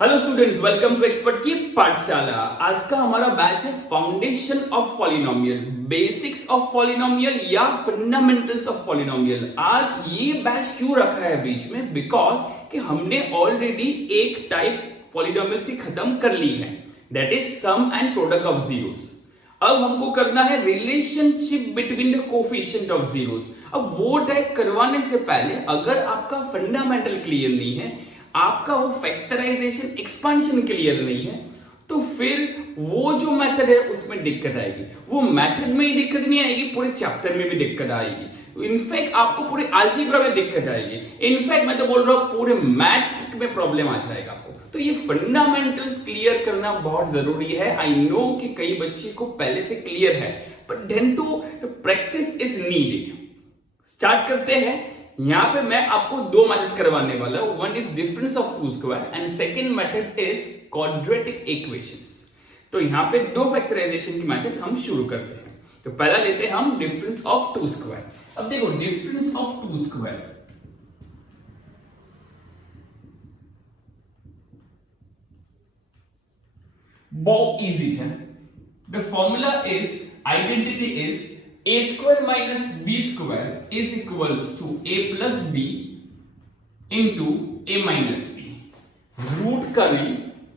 Hello students, welcome to expert की पाठशाला। आज का हमारा बैच है foundation of polynomial, basics of polynomial या फंडामेंटल्स ऑफ पॉलिनोमियल। आज ये बैच क्यों रखा है बीच में? बिकॉज कि हमने ऑलरेडी एक टाइप पॉलिनोमियल से खत्म कर ली है, that is sum and product of zeros. अब हमको करना है relationship between the coefficient of zeros. अब वो टाइप करवाने से पहले अगर आपका फंडामेंटल क्लियर नहीं है, आपका वो फैक्टराइजेशन एक्सपांशन क्लियर नहीं है, तो फिर वो जो मेथड है उसमें दिक्कत आएगी। वो मेथड में ही दिक्कत नहीं आएगी, पूरे चैप्टर में भी दिक्कत आएगी। इनफैक्ट आपको पूरे अलजेब्रा में दिक्कत आएगी। इनफैक्ट मैं तो बोल रहा हूं पूरे मैथ्स में प्रॉब्लम आ जाएगा आपको। तो ये फंडामेंटल्स क्लियर करना बहुत जरूरी है। आई नो कि कई बच्चे को पहले से क्लियर है, but then too practice is needed. Start करते हैं। यहां पे मैं आपको दो मेथड करवाने वाला हूं। One is difference of two square and second method is quadratic equations. तो यहां पे दो फैक्टराइजेशन की मेथड हम शुरू करते हैं। तो पहला लेते हैं हम डिफरेंस ऑफ टू स्क्वायर। अब देखो डिफरेंस ऑफ टू स्क्वायर बहुत इजी है। The formula is identity is a square minus b square is equals to a plus b into a minus b। रूट करी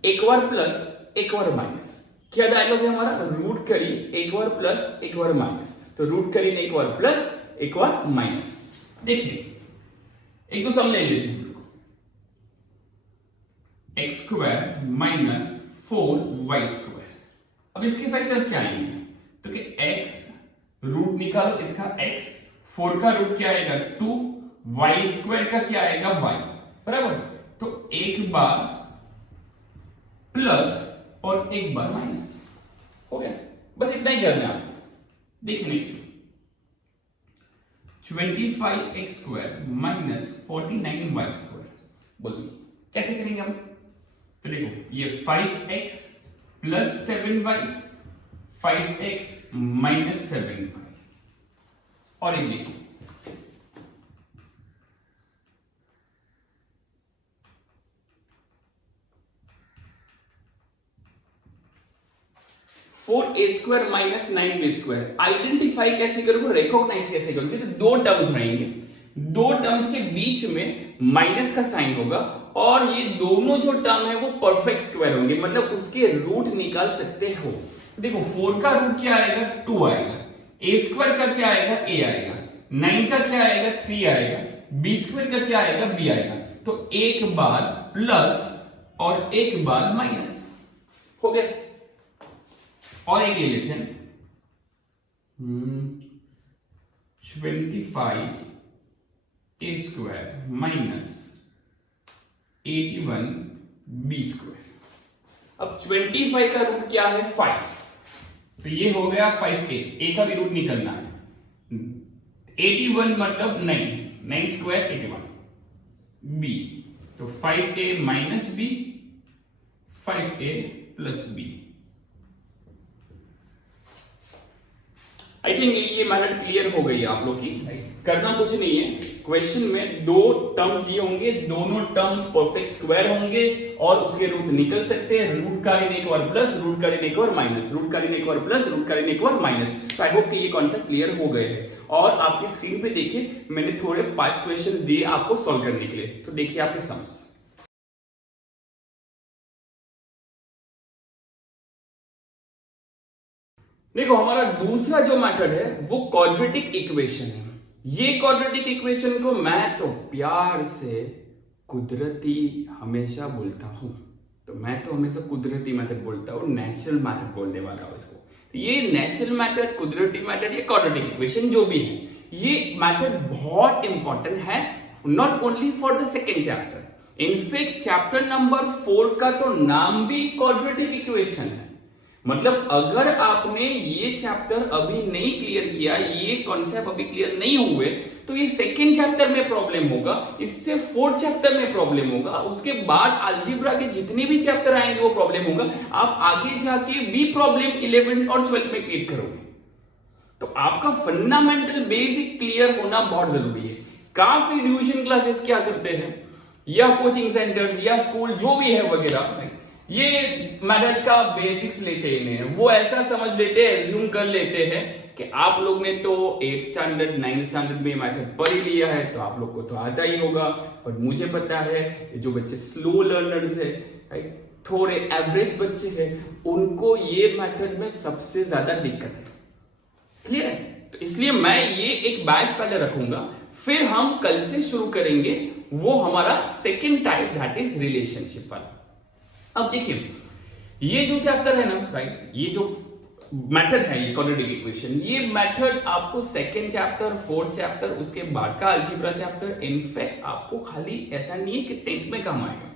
एक बार प्लस एक बार माइनस। क्या dialogue है हमारा? रूट करी एक बार प्लस एक बार माइनस। तो रूट करी ने एक बार प्लस एक बार माइनस। देखिए एक दो सम ले लेते हैं। X square minus 4y square. अब इसके फैक्टर्स क्या आएंगे? तो कि x रूट निकालो इसका x, 4 का रूट क्या आएगा 2, y स्क्वायर का क्या आएगा y, बराबर। तो एक बार प्लस और एक बार माइनस हो गया। बस इतना ही करना है आप। देखिए next 25x square minus 49y square. बोलिए कैसे करेंगे हम? तो देखो ये 5x plus 7y, 5x minus 7y। और एक देखिए 4a square minus 9b square. Identify कैसे करोगे, रिकॉग्नाइज कैसे करोगे? तो दो टर्म्स रहेंगे, दो टर्म्स के बीच में माइनस का साइन होगा और ये दोनों जो टर्म है वो परफेक्ट स्क्वायर होंगे, मतलब उसके रूट निकाल सकते हो। देखो 4 का रूट क्या आएगा 2 आएगा, a स्क्वायर का क्या आएगा a आएगा, 9 का क्या आएगा 3 आएगा, b स्क्वायर का क्या आएगा b आएगा। तो एक बार प्लस और एक बार माइनस हो गया। और एक ले लेते हैं 25a square minus 81b square. अब 25 का रूट क्या है 5, तो ये हो गया 5a, a का भी रूट निकलना है। 81 मतलब 9 स्क्वायर 81 b, तो 5a minus b, 5a plus b। I think ये मेथड क्लियर हो गई है आप लोग की। करना कुछ नहीं है, क्वेश्चन में दो टर्म्स दिए होंगे, दोनों टर्म्स परफेक्ट स्क्वायर होंगे और उसके रूट निकल सकते हैं। रूट का ऋण एक बार प्लस, रूट का ऋण एक बार माइनस, रूट का ऋण एक बार प्लस, रूट का ऋण एक बार माइनस। तो आई होप कि ये कॉन्सेप्ट क्लियर हो गए हैं। और आपकी स्क्रीन पे देखिए मैंने थोड़े 5 क्वेश्चंस दिए आपको सॉल्व करने के लिए, तो देखिए आपके सम्स। देखो हमारा दूसरा जो मेथड है वो क्वाड्रेटिक इक्वेशन है। ये क्वाड्रेटिक इक्वेशन को मैं तो प्यार से कुदरती हमेशा बोलता हूं। तो मैं तो हमेशा कुदरती मेथड बोलता हूं, नेचुरल मेथड बोलने वाला हूं इसको। तो ये नेचुरल मेथड, कुदरती मेथड, ये क्वाड्रेटिक इक्वेशन जो भी है, ये मेथड बहुत इंपॉर्टेंट है, not only for the second chapter. In fact chapter number 4 का तो नाम भी क्वाड्रेटिक इक्वेशन है। मतलब अगर आपने ये चैप्टर अभी नहीं क्लियर किया, ये कॉन्सेप्ट अभी क्लियर नहीं हुए, तो ये सेकेंड चैप्टर में प्रॉब्लम होगा, इससे फोर्थ चैप्टर में प्रॉब्लम होगा, उसके बाद अलजेब्रा के जितने भी चैप्टर आएंगे वो प्रॉब्लम होगा। आप आगे जाके भी प्रॉब्लम 11 और 12 में क्रिएट करोगे। तो आपका फंडामेंटल बेसिक क्लियर होना बहुत जरूरी है। काफी ट्यूशन क्लासेस क्या करते हैं, या कोचिंग सेंटर्स या स्कूल जो भी है वगैरह, ये मेथड का बेसिक्स लेते हैं, वो ऐसा समझ लेते हैं, एज्यूम कर लेते हैं कि आप लोग ने तो 8th स्टैंडर्ड 9th स्टैंडर्ड में मेथड पढ़ ही लिया है तो आप लोग को तो आता ही होगा। पर मुझे पता है जो बच्चे स्लो लर्नर्स है, राइट, थोड़े एवरेज बच्चे हैं, उनको ये मेथड में सबसे ज्यादा दिक्कत है। क्लियर है? तो इसलिए मैं ये एक बैच पहले रखूंगा, फिर हम कल से शुरू करेंगे वो हमारा second type, that is relationship वाला। अब देखिए ये जो चैप्टर है ना, राइट, ये जो मेथड है ये क्वाड्रेटिक इक्वेशन, ये मेथड आपको सेकेंड चैप्टर, फोर्थ चैप्टर, उसके बाद का अलजेब्रा चैप्टर, इनफैक्ट आपको खाली ऐसा नहीं है कि 10th में काम आएगा,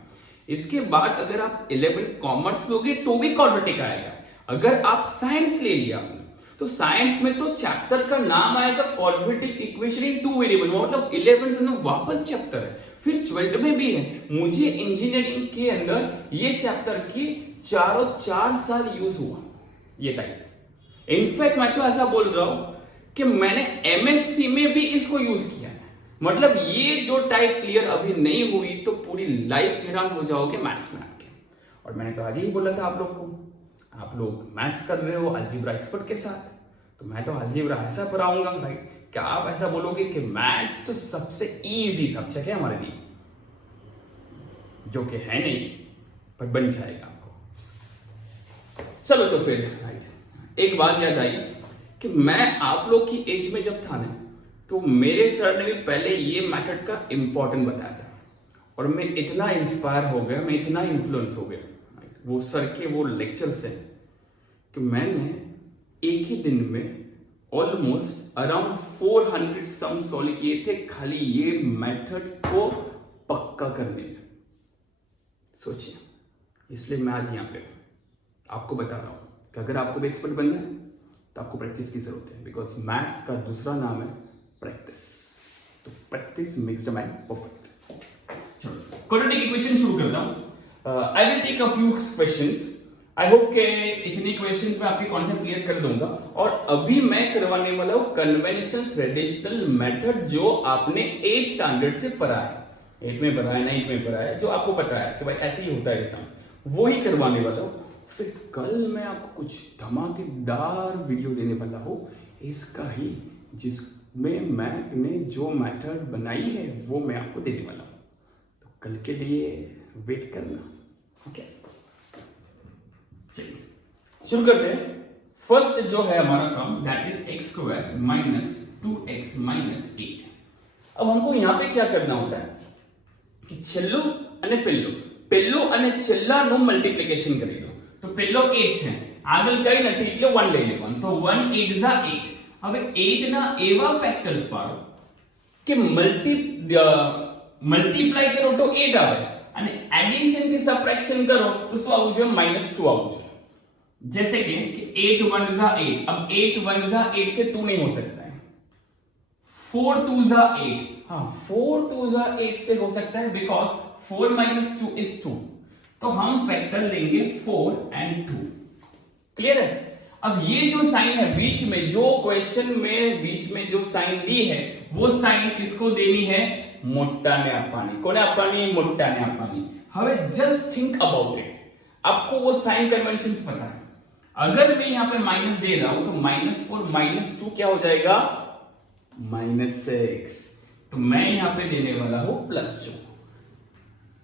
इसके बाद अगर आप 11th कॉमर्स लोगे तो भी क्वाड्रेटिक आएगा। अगर आप साइंस ले लिया तो साइंस में तो चैप्टर का नाम आएगा क्वाड्रेटिक इक्वेशन इन 2 वेरिएबल, मतलब 11 से वापस चैप्टर है, फिर 12th में भी है। मुझे इंजीनियरिंग के अंदर ये चैप्टर के 4 साल यूज हुआ ये टाइप। इनफैक्ट मैं तो ऐसा बोल रहा हूं कि मैंने एमएससी में भी इसको यूज किया है। मतलब ये जो टाइप क्लियर अभी नहीं हुई तो पूरी लाइफ हैरान हो जाओगे मैथ्स में आके। और मैंने तो आगे ही बोला था आप लोग को, आप लोग मैथ्स कर रहे हो अलजेब्रा एक्सपर्ट के साथ, तो मैं तो अलजेब्रा ऐसा पढ़ाऊंगा राइट कि आप ऐसा बोलोगे कि मैथ्स तो सबसे इजी सब्जेक्ट है हमारे लिए, जो कि है नहीं पर बन जाएगा आपको। चलो तो फिर राइट, एक बात याद आई कि मैं आप लोग की एज में जब था ना, तो मेरे सर ने भी पहले ये मेथड का इंपॉर्टेंट बताया था, और मैं इतना इंस्पायर हो गया, मैं इतना इन्फ्लुएंस हो गया वो सर के वो लेक्चर से कि मैंने एक ही दिन में ऑलमोस्ट अराउंड 400 सम सॉल्व किए थे खाली ये मेथड को पक्का करने में। सोचिए, इसलिए मैं आज यहाँ पे आपको बता रहा हूँ कि अगर आपको भी एक्सपर्ट बनना है तो आपको प्रैक्टिस की जरूरत है, बिकॉज मैथ्स का दूसरा नाम है प्रैक्टिस। तो practice makes the man perfect. चलो क्वाड्रेटिक इक्वेशन शुरू करता हूँ। I will take a few questions. I hope के इतनी क्वेश्चंस में आपके कॉन्सेप्ट क्लियर कर दूंगा। और अभी मैं करवाने वाला हूँ कन्वेंशनल ट्रेडिशनल मेथड जो आपने 8th स्टैंडर्ड से पढ़ा है, 8 में पढ़ा है, 9 में पढ़ा है, जो आपको पता है कि भाई ऐसे ही होता है ऐसा, वो ही करवाने वाला हूँ। फिर कल मैं आपको कुछ धमाकेदार वीडियो देने वाला हूँ इसका ही, जिसमें मैंने जो मेथड बनाई है वो मैं आपको देने वाला हूँ। तो कल के लिए वेट करना, ओके? चलिए शुरू करते हैं। फर्स्ट जो है हमारा sum that is x square minus 2x minus 8। अब हमको यहां पे क्या करना होता है कि छेल्लो અને પેલ્લો અને છેલ્લાનું મલ્ટીપ્લિકેશન કરી દો। તો પેલ્લો 8 છે, આગળ કઈ નથી એટલે 1 લઈ લેવાનું। તો 1 8 ઝા 8। હવે 8 ના એવા ફેક્ટર્સ પાડો કે મલ્ટીપ્લાય કરો તો 8 આવે, અને એડિશન થી સબટ્રેક્શન करो तो શું આવવું જોઈએ? -2 આવવું જોઈએ। जैसे कि 8 1 ज़ा 8, अब 8 1 ज़ा 8 से 2 नहीं हो सकता है। 4 2 ज़ा 8, हाँ 4 2 ज़ा 8 से हो सकता है, बिकॉज 4 minus 2 is 2। तो हम फैक्टर लेंगे 4 and 2। क्लियर है? अब ये जो साइन है बीच में, जो क्वेश्चन में बीच में जो साइन दी है, वो साइन किसको देनी है? मोटाने आपनी। कोने आपनी? मोटाने आपनी। हवे जस्ट थिंक अबाउट इट, आपको वो साइन कन्वेंशंस पता है। अगर मैं यहां पे माइनस दे रहा हूं तो -4 -2 क्या हो जाएगा? -6। तो मैं यहां पे देने वाला हूं +2।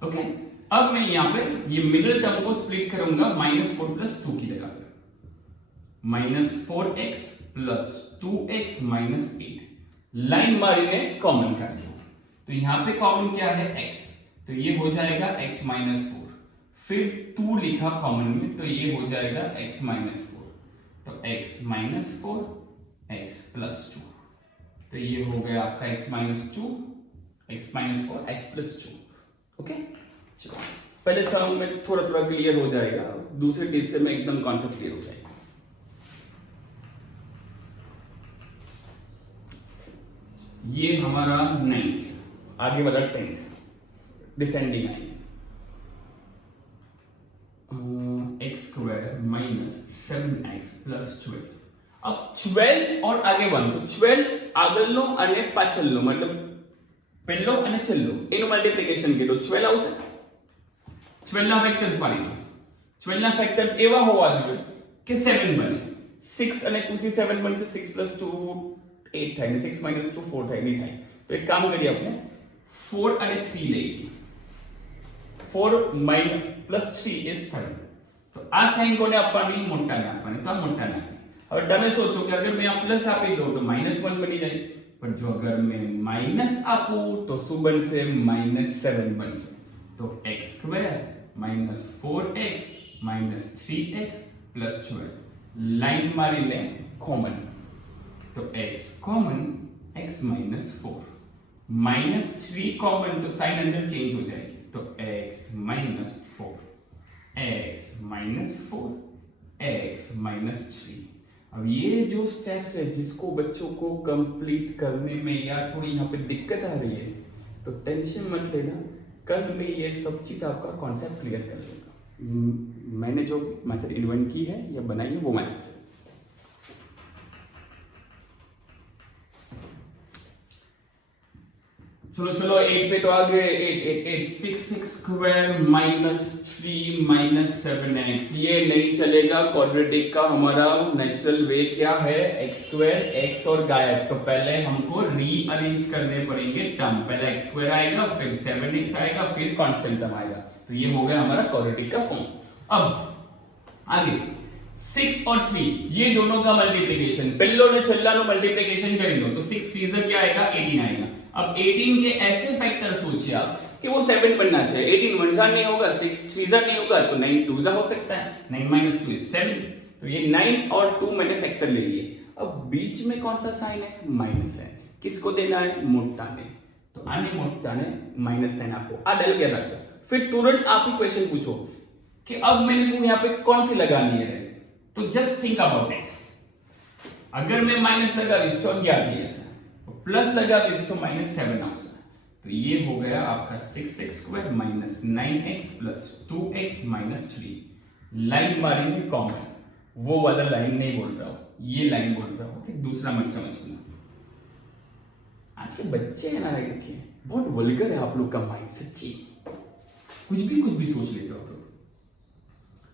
ओके, अब मैं यहां पे ये मिडिल टर्म को स्प्लिट करूंगा -4 + 2 की जगह पे, -4x + 2x - 8 लाइन मारीने कॉमन कर दो। तो यहां पे कॉमन क्या है? x, तो ये हो जाएगा x - 4, फिर 2 लिखा कॉमन में तो ये हो जाएगा x - 4, तो x - 4 x + 2, तो ये हो गया आपका x - 2 x - 4 x + 2। ओके, चलो पहले सम में थोड़ा थोड़ा क्लियर हो जाएगा, दूसरे तीसरे में एकदम कॉन्सेप्ट क्लियर हो जाएगा। ये हमारा 9th, आगे वाला 10th, डिसेंडिंग आएंगे। x square minus 7x plus 12। अब 12 और आगे 1, तो 12 આગળનો અને પાછળનો, मतलब પહેલો અને છેલ્લો એનું મલ્ટીપ્લિકેશન કેટલું 12 આવશે. 12 ના ફેક્ટર્સ પાડી દો. 12 ના ફેક્ટર્સ એવા હોવા જોઈએ કે 7 બને. 6 અને 2 થી 7 બનશે. 6 + 2 8 થાય ને 6 - 2 4 થાય નહીં થાય. તો એક કામ કરીએ આપણે 4 અને 3 લઈએ. 4 + 3 is 7. તો આ સાઈન કોને આપવાની? મોટાને આપવાની. તો આ મોટાને આપી. હવે તમે સોચો કે અગર મેં આ પ્લસ આપી દઉં તો -1 બની જાય. પણ જો અગર મેં માઈનસ આપું તો શું બનશે? -7 બનશે. તો x² - 4x - 3x + 12 લાઈન મારીને કોમન. તો x કોમન x - 4 -3 कॉमन तो साइन अंदर चेंज हो जाएगी. तो x - 4 x - 4 x - 3. अब ये जो स्टेप्स है जिसको बच्चों को कंप्लीट करने में या थोड़ी यहाँ पे दिक्कत आ रही है तो टेंशन मत लेना. कल मैं ये सब चीज़ आपका कॉन्सेप्ट क्लियर कर लूँगा. मैंने जो मेथड इन्वेंट की है या बनाई है वो मेथड से. चलो चलो 8 पे तो आ गए. 8 6 स्क्वायर -3 - 7x. ये नहीं चलेगा. क्वाड्रेटिक का हमारा नेचुरल वे क्या है? x² x और गायब. तो पहले हमको रीअरेंज करने पड़ेंगे टर्म. पहले x² आएगा, फिर 7x आएगा, फिर कांस्टेंट टर्म आएगा. तो ये हो गया हमारा क्वाड्रेटिक का फॉर्म. अब आगे 6 और 3 ये दोनों का मल्टीप्लिकेशन. पहलो ने छल्ला नो मल्टीप्लिकेशन कर लो तो 6 3 क्या आएगा? 18 आएगा. अब 18 के ऐसे फैक्टर सोचिए आप कि वो 7 बनना चाहिए. 18 1 जा नहीं होगा, 6 3 जा नहीं होगा, तो 9 2 जा हो सकता है. 9 - 2 is 7. तो ये 9 और 2 मैंने फैक्टर ले लिए. अब बीच में कौन सा साइन है? माइनस है. किसको देना है? मोटा ने. तो आने मोटा ने -10 आपको आ डल के रखो. फिर तुरंत आप ही क्वेश्चन पूछो कि अब मैंने को यहाँ पे कौन सी लगानी है. तो जस्ट थिंक अबाउट इट. अगर मैं माइनस लगा तो क्या किया प्लस लगा तो इसको -7 आवશે. तो ये हो गया आपका 6x² - 9x + 2x - 3. लाइन मारेंगे कॉमन. वो वाला लाइन नहीं बोल रहा हूं, ये लाइन बोल रहा हूं. कि दूसरा मत समझना. आज के बच्चे हैं ना, देखिए बहुत वल्गर है आप लोग का माइंड. सच्ची कुछ भी सोच लेते हो.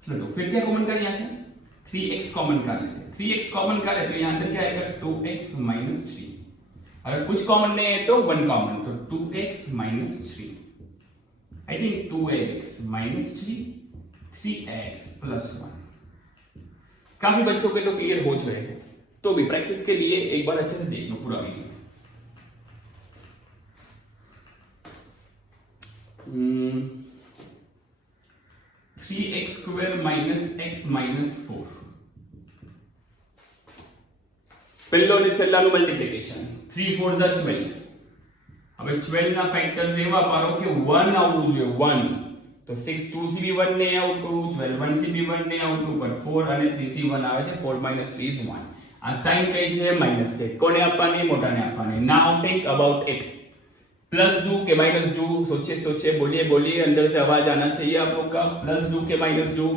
चलो तो फिर क्या कॉमन करें? यहां से 3x कॉमन कर लेते हैं. 3x कॉमन करें तो यहां अंदर क्या आएगा? 2x - 3. अगर कुछ कॉमन नहीं है तो 1 कॉमन. तो 2x - 3. I think 2x - 3 3x + 1. काफी बच्चों के तो क्लियर हो चुके हैं. तो भी प्रैक्टिस के लिए एक बार अच्छे से देख लो पूरा वीडियो. 3x² - x - 4. પહેલો ને છેલ્લાનું મલ્ટીપ્લિકેશન. 3 4 જા 12. હવે 12 ના ફેક્ટર્સ એવા પાડો કે 1 આવવું જોઈએ. 1 તો 6 2 થી भी 1 નહીં આવતું, 12 1 થી भी 1 નહીં આવતું, પણ 4 અને 3 થી 1 આવે છે. 4 - 3 is 1. આ સાઈન કઈ છે? માઈનસ છે. કોને આપવાની? મોટાને આપવાની. Now think about it. Plus डू के माइनस डू. सोचिए बोलिए अंदर से आवाज आना चाहिए आप लोग का. प्लस डू के माइनस डू.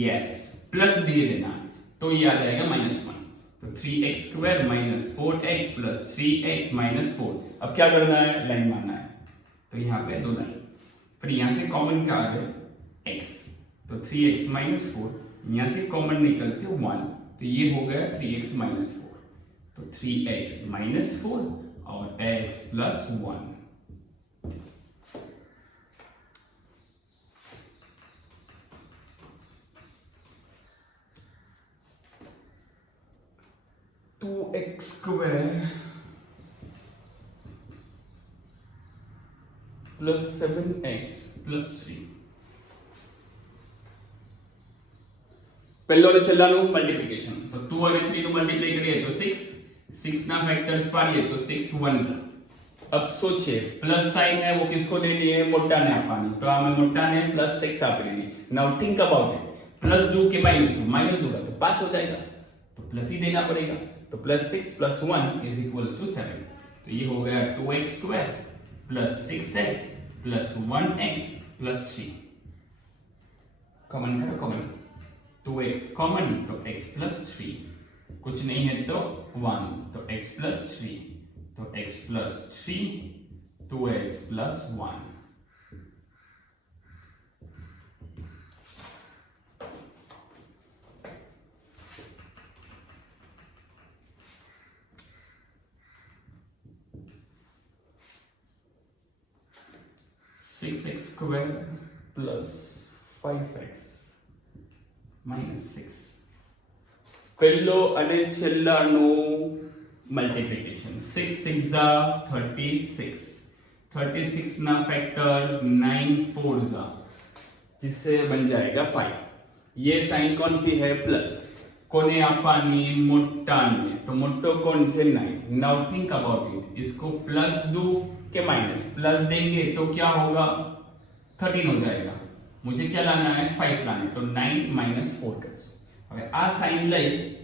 यस प्लस दिए देना तो ये आ जाएगा -1. तो 3x² - 4x + 3x - 4. अब क्या करना है? लाइन मारना है. तो यहाँ पे 2 लाइन. फिर यहाँ से कॉमन क्या आ गया? x. तो 3x - 4. यहाँ से कॉमन निकल से 1. तो ये हो गया 3x - 4. तो 3x - 4 और x + 1. x² + 7x + 3. પહેલો ને છેલ્લાનું મલ્ટીપ્લિકેશન. તો 2 અને 3 નું મલ્ટીપ્લાય કરીએ તો 6. 6 ના ફેક્ટર્સ પાડીએ તો 6 1 જા. अब सोचिए प्लस साइन है वो किसको देनी है? मोटा ने आपनी. तो हमें मोटा ने +6 आप देनी. Now think about it. Plus डू के माइनस डू का तो 5 हो जाएगा. तो प्लस ही देना पड़ेगा. तो +6 + 1 = 7. तो ये हो गया 2x² + 6x + 1x + 3. कॉमन करो. कॉमन 2x कॉमन तो x + 3. कुछ नहीं है तो 1 तो x + 3. तो x + 3 2x plus 1. Six x square plus 5x minus 6. પહેલો અને છેલ્લાનું મલ્ટીપ્લિકેશન 6 6 36 36 ना फैक्टर्स 9 4 जिससे बन जाएगा 5. ये साइन कौन सी है प्लस कोने अपानी मोटा ने तो मोटो कौन से 9. नाउ थिंक अबाउट इट इसको प्लस दो के माइनस प्लस देंगे तो क्या होगा 13 हो जाएगा. मुझे क्या लाना है 5 लाना है तो 9 माइनस 4 करसो. હવે આ સાઈન લઈ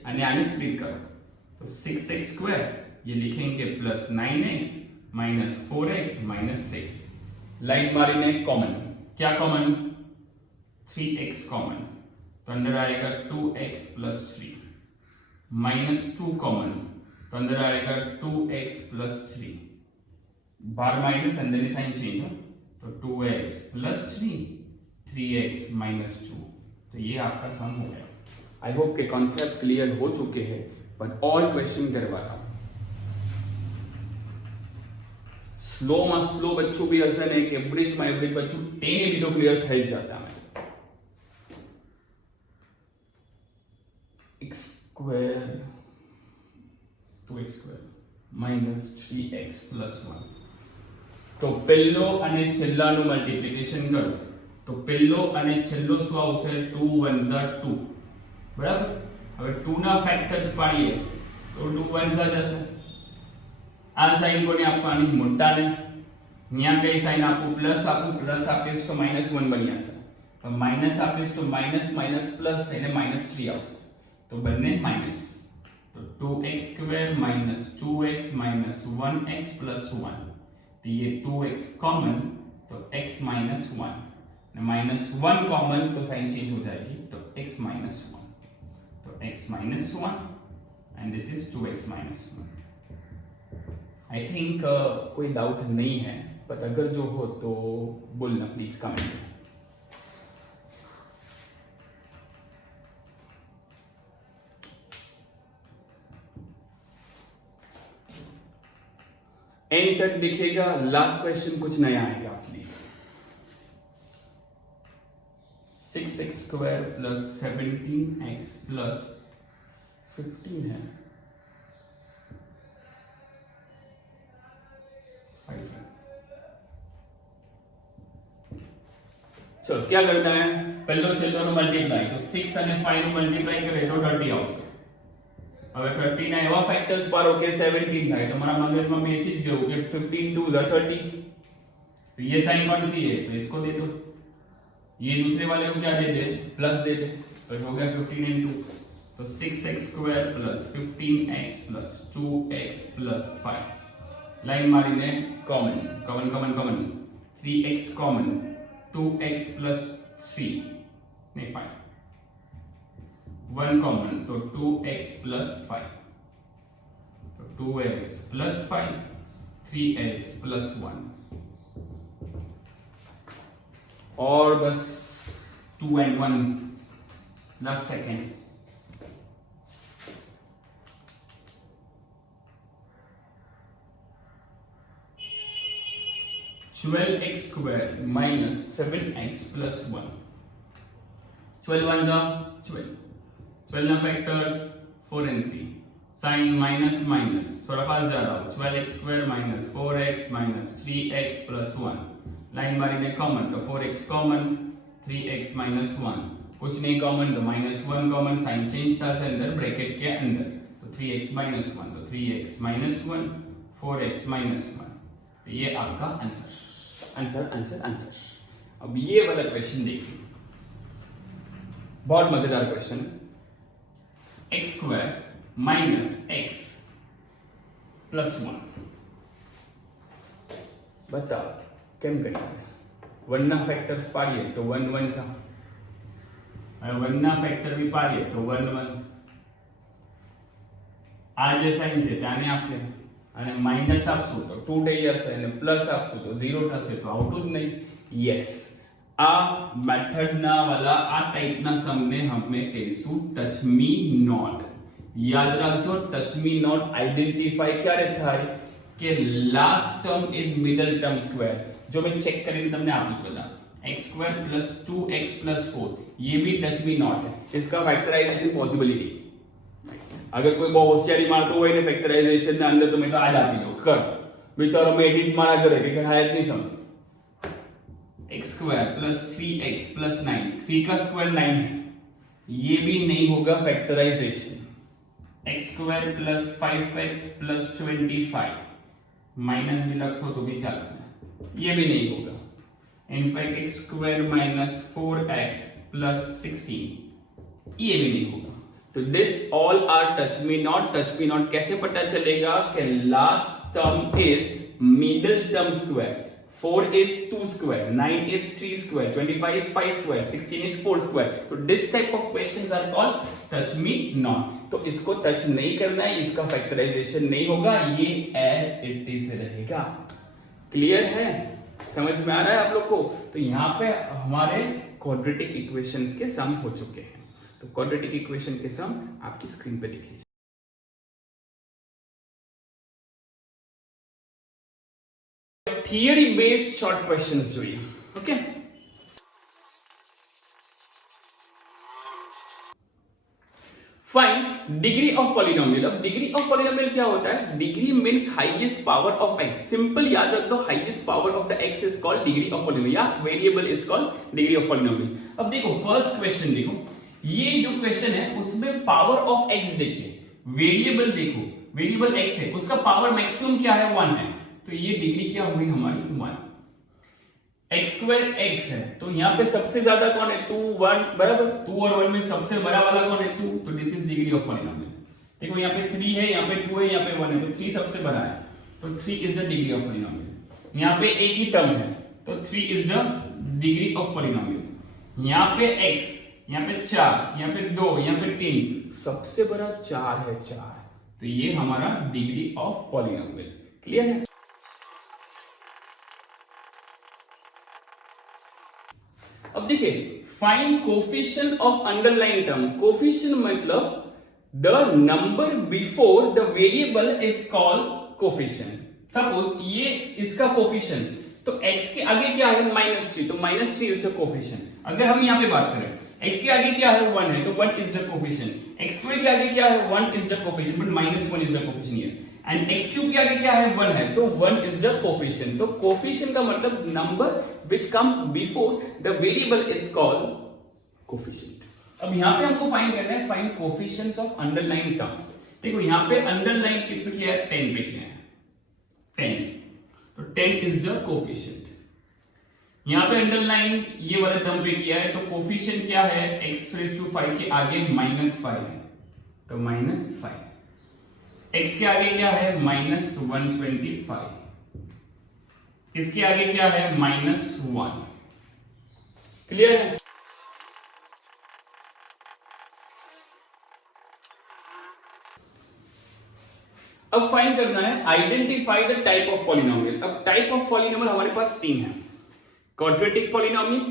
અને આને સ્પ્લિટ કરો તો 6x સ્ક્વેર ये लिखेंगे plus 9x minus 4x minus 6. Line मारीने कॉमन क्या कॉमन 3x कॉमन तो अंदर आएगा 2x प्लस 3 माइनस 2 कॉमन तो अंदर आएगा 2x प्लस 3 बार माइनस अंदर साइन चेंज हो तो 2x प्लस 3 3x माइनस 2. तो ये आपका सम हो गया. आई होप के कॉन्सेप्ट क्लियर हो चुके हैं बट ऑल क्वेश्चन करवा रहा हूं. स्लो में स्लो बच्चों भी हसे ने कि एवरेज में एवरेज बच्चों तेने भी तो क्लियर થઈ જશે આમે. x square 2x square minus 3x plus 1. तो પહેલો અને છેલ્લાનું મલ્ટીપ્લિકેશન કરો તો પહેલો અને છેલ્લો શું આવશે 2 1 2 बराबर. હવે 2 ના ફેક્ટર્સ પાડીએ તો 2 1 જશે. આ સાઈન કોને આપવાની મોટાને અહીંયા કઈ સાઈન આપું પ્લસ આપીશ તો -1 બની જશે. તો માઈનસ આપીશ તો માઈનસ માઈનસ પ્લસ થઈને -3 આવશે તો બંને માઈનસ. तो 2x square minus 2x minus 1x plus 1 तो ये 2x कॉमन तो x माइनस 1 माइनस 1 कॉमन तो साइन चेंज हो जाएगी तो x माइनस 1 तो x minus 1 and this is 2x minus 1. I think कोई डाउट नहीं है बट अगर जो हो तो बोलना प्लीज कमेंट. एंड तक दिखेगा. लास्ट क्वेश्चन कुछ नया आएगा आपके लिए. 6x square plus 17x plus 15 है 5 है. चलो क्या करता है पहलो छेल्लो नो मल्टीप्लाई तो 6 અને 5 નું મલ્ટીપ્લાય કરે તો 30 આવશે. હવે 30 ના એવા ફેક્ટર્સ પારો કે 17 થાય तो हमारा मगज में मैसेज गयो कि 15 2 30. तो ये साइन कौन सी है तो इसको दे दो. ये दूसरे वाले को क्या दे दे प्लस दे दे तो हो गया 15 into तो 6x square plus 15x plus 2x plus 5. Line मारी ने common common common common 3x common 2x plus 3 नहीं 5 1 कॉमन तो 2x प्लस 5 तो 2x प्लस 5 3x प्लस 1 और बस 2 and 1 last second. Twelve x square minus 7x plus 1. 12 1 12 12 ना factors 4 and 3 sign minus minus थोड़ा fast जा रहा हूँ 12x square minus 4x minus 3x plus 1. Line मारी ने कॉमन तो 4x कॉमन 3x माइनस 1 कुछ नहीं कॉमन तो -1 कॉमन साइन चेंज था से अंदर ब्रैकेट के अंदर तो 3x माइनस 1 तो 3x माइनस 1 4x माइनस 1. तो ये आपका आंसर आंसर आंसर आंसर. अब ये वाला क्वेश्चन देखिए बहुत मजेदार question. X square minus x plus 1 बताओ કેમ કરીએ 1 ના ફેક્ટર્સ પાડીએ તો 1 1 सा અને 1 ના ફેક્ટર भी પાડીએ તો 1 1 આ જે સાઈન છે ત્યાંને આપણે અને માઇનસ આપશું તો 2 થઈ જશે અને પ્લસ આપશું તો 0 થશે તો આવતું જ નહીં. યસ, આ મેથડના વાલા આ ટાઈપના સમને અમે કહીશું ટચ મી નોટ. યાદ રાખજો, ટચ મી નોટ આઈડેન્ટિફાઈ ક્યારે થાય કે last term is middle term square. जो मैं चेक કરીને તમને આપું છું બધા x² + 2x + 4 ये भी टच मी नॉट है. इसका फैक्टराइजेशन पॉसिबिलिटी, अगर कोई बहुत होशियारी मारतो હોય ને ફેક્ટરાઇઝેશન ના અંદર તો મેં તો આ જ આપી દઉં કર, बेचारो મેઠી જ મારા કરે કે હાય જ નહીં સમજ. x² + 3x + 9, 3 का स्क्वायर 9 है, ये भी नहीं होगा फैक्टराइजेशन. x² + 5x + 25 माइनस भी लखो तो भी चलसे, ये भी नहीं होगा. इनफैक्ट x² - 4x + 16 ये भी नहीं होगा. तो this all are touch me not. Touch me not कैसे पता चलेगा कि last term is middle term square. 4 is 2 square, 9 is 3 square, 25 is 5 square, 16 is 4 square. तो this type of questions are called touch me not. तो इसको touch नहीं करना है, इसका फैक्टराइजेशन नहीं होगा, ये as it is रहेगा. क्लियर है, समझ में आ रहा है आप लोग को? तो यहाँ पे हमारे क्वाड्रेटिक इक्वेशंस के सम हो चुके हैं. तो क्वाड्रेटिक इक्वेशन के सम आपकी स्क्रीन पे दिख लीजिए. थियरी बेस्ड शॉर्ट क्वेश्चंस જોઈએ. Okay, find degree of polynomial. अब डिग्री ऑफ पॉलिनोमियल क्या होता है? Degree means highest power of x. Simple याद रख दो, highest power of the x is called degree of polynomial या variable is called degree of polynomial. अब देखो फर्स्ट क्वेश्चन देखो, ये जो क्वेश्चन है उसमें पावर ऑफ x देखिए, वेरिएबल देखो, वेरिएबल x है, उसका पावर मैक्सिमम क्या है? 1 है. तो ये डिग्री क्या हुई हमारी? 1. x² x है, तो यहाँ पे सबसे ज्यादा कौन है? 2 1 बराबर. 2 और 1 में सबसे बड़ा वाला कौन है? 2. तो this is degree of polynomial. देखो यहाँ पे 3 है, यहाँ पे 2 है, यहाँ पे 1 है, तो 3 सबसे बड़ा है, तो 3 is the degree of polynomial. यहाँ पे एक ही टर्म है, तो 3 is the degree of polynomial. यहाँ पे x, यहाँ पे 4, यहाँ पे 2, यहाँ पे 3, सबसे बड़ा 4 है, 4. तो ये हमारा डिग्री ऑफ पॉलिनोमियल. क्लियर है? अब देखिए, find coefficient of underline term. Coefficient मतलब the number before the variable is called coefficient. Suppose ये इसका कोफिशिएंट, तो x के आगे क्या है? -3, तो -3 इज द कोफिशिएंट. अगर हम यहाँ पे बात करें, x के आगे क्या है? 1 है, तो 1 इज द कोफिशिएंट. x² के आगे क्या है? 1 is the coefficient, but -1 is the coefficient here. And x³ के आगे क्या है? 1 है, तो 1 इज द कोफिशिएंट. तो कोफिशिएंट का मतलब number which comes before the variable is called coefficient. अब यहाँ पे हमको फाइंड करना है, find coefficients of underline terms. देखो यहाँ पे अंडरलाइन किस पे किया है? 10 पे किया है, 10. तो 10 इज द कोफिशिएंट. यहाँ पे अंडरलाइन ये वाले टर्म पे किया है, तो कोफिशिएंट क्या है? x⁵5 के आगे -5 है, तो -5. x के आगे क्या है? -125. इसके आगे क्या है? -1. क्लियर है? अब फाइंड करना है identify the type of polynomial. अब टाइप ऑफ पॉलिनोमियल हमारे पास 3 है: quadratic polynomial,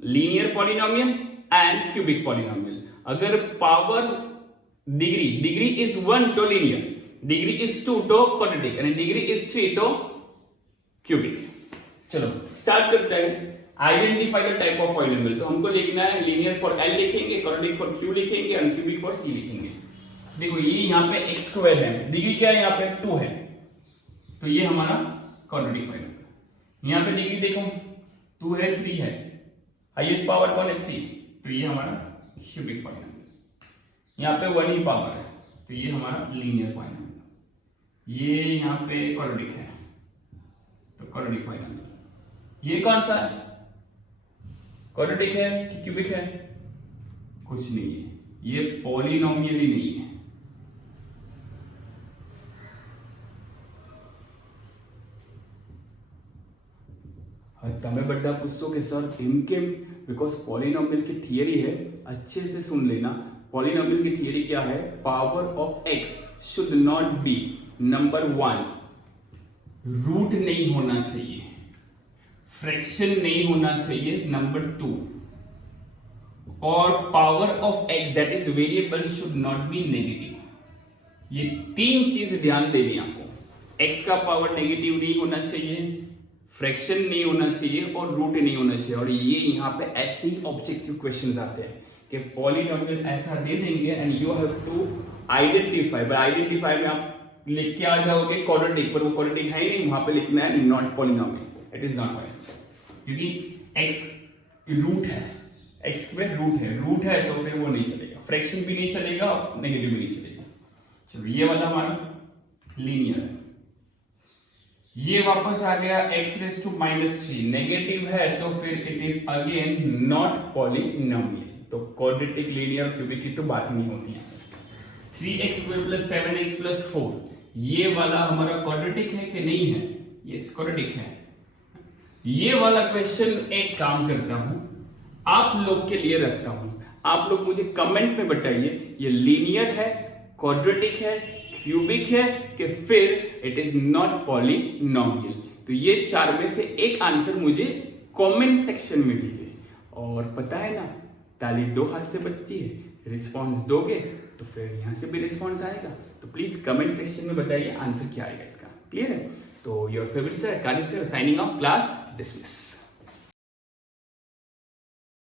linear polynomial and cubic polynomial. अगर पावर डिग्री इज 1 तो लीनियर, डिग्री इज 2 तो क्वाड्रेटिक, एंड डिग्री इज 3 तो क्यूबिक. चलो स्टार्ट करते हैं. Identify the type of polynomial. तो हमको लिखना है लीनियर फॉर L लिखेंगे, क्वाड्रेटिक फॉर Q लिखेंगे, एंड क्यूबिक फॉर C लिखेंगे. देखो ये यहाँ पे x² है, डिग्री क्या है? यहाँ पे 2 है, तो ये हमारा क्वाड्रेटिक पॉलिनोमियल. यहाँ पे डिग्री देखो 2 है, 3 है, हाईएस्ट पावर कौन है? 3, तो ये हमारा क्यूबिक पॉलिनोमियल. यहाँ पे 1 ही पावर है, तो ये हमारा लीनियर पॉलिनोमियल. ये यहाँ पे क्वाड्रेटिक है, तो क्वाड्रेटिक पॉलिनोमियल. ये कौन सा है? क्वाड्रेटिक है कि क्यूबिक है? कुछ नहीं है, ये पॉलिनोमियल ही नहीं है. તમે બધા પૂછશો કે સર એમ કેમ? बिकॉज पॉलिनोमियल की थियरी है, अच्छे से सुन लेना. पॉलिनोमियल की थियरी क्या है? Power of x should not be number 1 root नहीं होना चाहिए, फ्रैक्शन नहीं होना चाहिए, नंबर 2, और power of x that is variable should not B negative. ये 3 चीज ध्यान देनी आपको, x का पावर नेगेटिव नहीं होना चाहिए, फ्रैक्शन नहीं होना चाहिए और रूट नहीं होना चाहिए। और ये यहाँ पे ऐसे ही ऑब्जेक्टिव क्वेश्चंस आते हैं कि पॉलिनोमियल ऐसा दे देंगे and you have to identify. By identify में आप लिख के आ जाओगे क्वाड्रेटिक, पर वो क्वाड्रेटिक है ही नहीं, वहां पे लिखना है not polynomial, it is not polynomial, क्योंकि x रूट है, x में रूट है तो फिर वो नहीं चलेगा, फ्रैक्शन भी नहीं चलेगा और नेगेटिव भी नहीं चलेगा। चलो ये वाला हमारा लीनियर है, ये वापस आ गया x रेज टू -3, नेगेटिव है तो फिर it is again not polynomial. तो क्वाड्रेटिक लीनियर क्यूबिक की तो बात नहीं होती है। 3x² + 7x + 4 ये वाला हमारा क्वाड्रेटिक है कि नहीं है? ये क्वाड्रेटिक है। ये वाला क्वेश्चन एक काम करता हूं, आप लोग के लिए रखता हूं, आप लोग मुझे कमेंट में बताइए ये लीनियर है, क्वाड्रेटिक है, क्यूबिक है कि फिर इट इज नॉट पॉलिनोमियल। तो ये 4 में से एक आंसर मुझे कमेंट सेक्शन में दीजिए। और पता है ना, ताली 2 हाथ से बजती है, रिस्पॉन्स दोगे तो फिर यहां से भी रिस्पॉन्स आएगा। तो प्लीज कमेंट सेक्शन में बताइए आंसर क्या आएगा इसका। क्लियर है? तो your favourite sir Kali sir signing off, class dismiss.